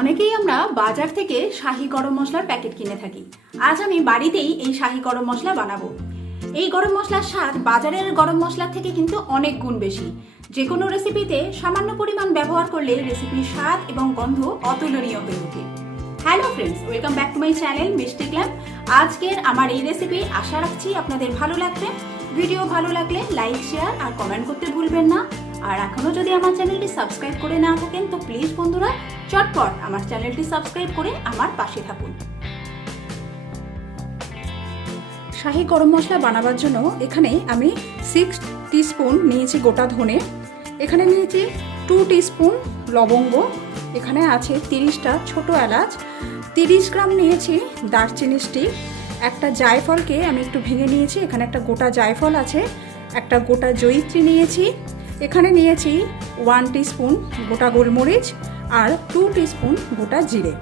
অনেকেই আমরা বাজার থেকে শাহি গরম মশলার প্যাকেট কিনে থাকি। আজ আমি বাড়িতেই এই শাহি গরম মশলা বানাবো। এই গরম মশলার স্বাদ বাজারের গরম মশলার থেকে কিন্তু অনেক গুণ বেশি। যে কোনো রেসিপিতে সামান্য পরিমাণ ব্যবহার করলে রেসিপির স্বাদ এবং গন্ধ অতুলনীয় হয়ে ওঠে। Hello friends, welcome back to my channel মিষ্টি গ্ল্যাম। আজকের আমার এই রেসিপি আশা রাখছি আপনাদের ভালো লাগবে। ভিডিও ভালো লাগলে লাইক, শেয়ার আর কমেন্ট করতে ভুলবেন না। আর এখনো যদি আমার চ্যানেলটি সাবস্ক্রাইব করে না থাকেন তো প্লিজ বন্ধুরা চটপট আমার চ্যানেলটি সাবস্ক্রাইব করে আমার পাশে থাকুন। শাহি গরম মশলা বানাবার জন্য এখানে আমি 6 টিস্পুন নিয়েছি গোটা ধনে, এখানে নিয়েছি 2 টিস্পুন লবঙ্গ, এখানে আছে 30টা ছোট এলাচ, 30 গ্রাম নিয়েছি দারচিনি স্টিক, একটা জায়ফলকে আমি একটু ভেঙে নিয়েছি, এখানে একটা গোটা জায়ফল আছে, একটা গোটা জয়িত্রী নিয়েছি, এখানে নিয়েছি 1 টিস্পুন গোটা গোলমরিচ আর 2 টিস্পুন গোটা জিরে।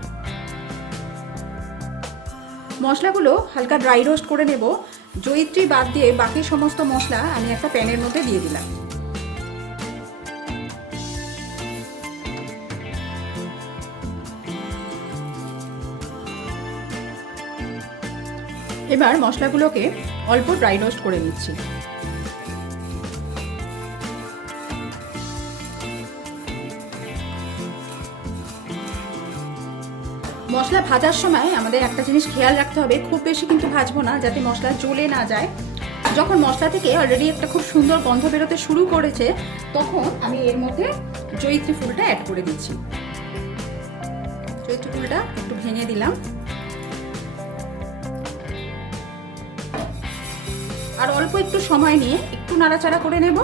মশলাগুলো হালকা ড্রাই রোস্ট করে নেব। জয়িত্রী বাদ দিয়ে বাকি সমস্ত মশলা আমি একটা প্যানের মধ্যে দিয়ে দিলাম। এবার মশলাগুলোকে অল্প ড্রাই রোস্ট করে নিচ্ছি। মশলা ভাজার সময় আমাদের একটা জিনিস খেয়াল রাখতে হবে, খুব বেশি কিন্তু ভাজবো না যাতে মশলা জ্বলে না যায়। যখন মশলা থেকে অলরেডি একটা খুব সুন্দর গন্ধ বেরোতে শুরু করেছে তখন আমি এর মধ্যে জয়িত্রী ফুলটা অ্যাড করে দিচ্ছি। জয়িত্রী ফুলটা একটু ভেঙে দিলাম আর অল্প একটু সময় নিয়ে একটু নাড়াচাড়া করে নেব।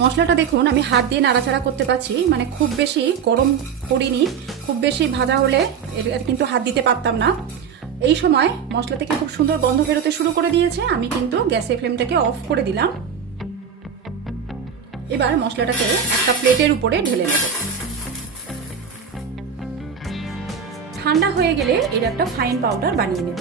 মশলাটা দেখুন আমি হাত দিয়ে নাড়াচাড়া করতে পারছি, মানে খুব বেশি গরম করিনি, খুব বেশি ভাজা হলে এর কিন্তু হাত দিতে পারতাম না। এই সময় মশলা থেকে খুব সুন্দর গন্ধ বেরোতে শুরু করে দিয়েছে, আমি কিন্তু গ্যাসের ফ্লেমটাকে অফ করে দিলাম। এবার মশলাটাকে একটা প্লেটের উপরে ঢেলে নেব। ঠান্ডা হয়ে গেলে এর একটা ফাইন পাউডার বানিয়ে নেব।